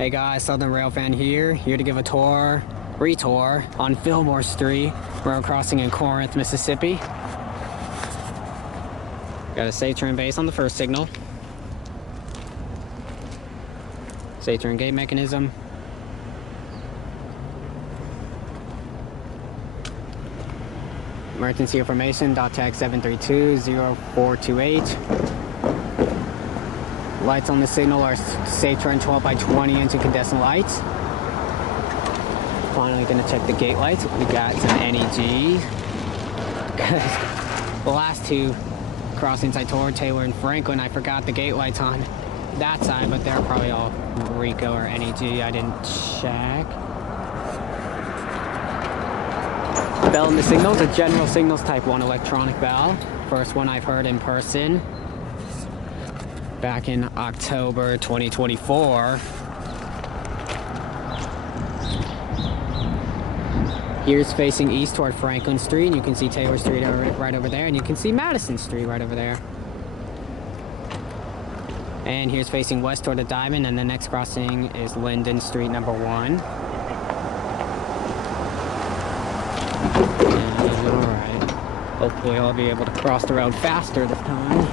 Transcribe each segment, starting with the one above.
Hey guys, Southern Rail fan here to give a retour on Fillmore Street, rail crossing in Corinth, Mississippi. Got a safe turn base on the first signal. Safe turn gate mechanism. Emergency information, .tag 732-0428. Lights on the signal are safe turn 12 by 20 inch incandescent lights. Finally gonna check the gate lights. We got some NEG. The last two crossings I toured, Taylor and Franklin, I forgot the gate lights on that side, but they're probably all Rico or NEG. I didn't check. Bell in the signals, a General Signals Type 1 electronic bell. First one I've heard in person. Back in October 2024. Here's facing east toward Franklin Street, and you can see Taylor Street right over there, and you can see Madison Street right over there. And here's facing west toward the Diamond, and the next crossing is Linden Street number 1. Alright. Hopefully I'll be able to cross the road faster this time.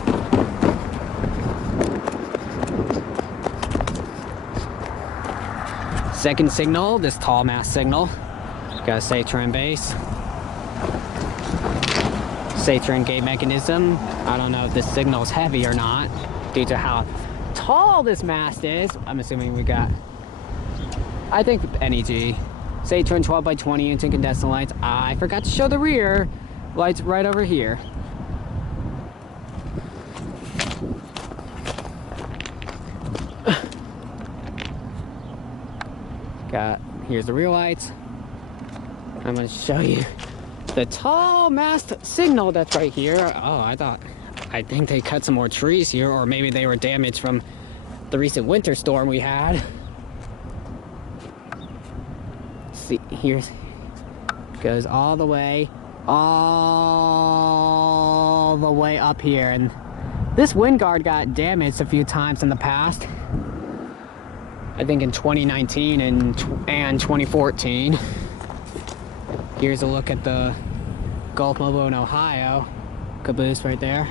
Second signal, this tall mast signal. Got a safe turn base. Safe turn gate mechanism. I don't know if this signal is heavy or not due to how tall this mast is. I'm assuming we got, I think, NEG. Safe turn 12 by 20 inch incandescent lights. I forgot to show the rear lights right over here. Here's the rear lights. I'm going to show you the tall mast signal that's right here. Oh, I think they cut some more trees here, or maybe they were damaged from the recent winter storm we had. See, here's, goes all the way up here. And this wind guard got damaged a few times in the past. I think in 2019 and 2014. Here's a look at the Gulf Mobile in Ohio caboose right there.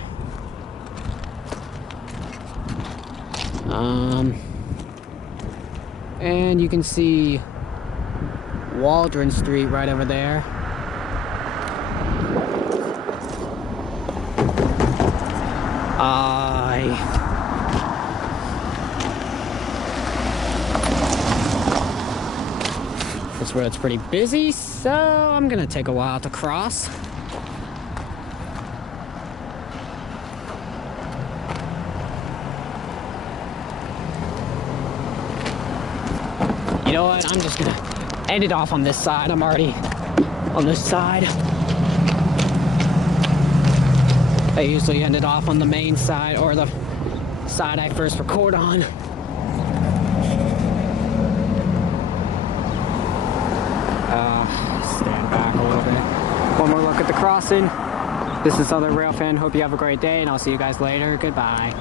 And you can see Waldron Street right over there. This road's pretty busy, so I'm gonna take a while to cross. You know what? I'm just gonna end it off on this side. I'm already on this side. I usually end it off on the main side, or the side I first record on. Stand back a little bit. One more look at the crossing. This is Southern Rail fan. Hope you have a great day, and I'll see you guys later. Goodbye.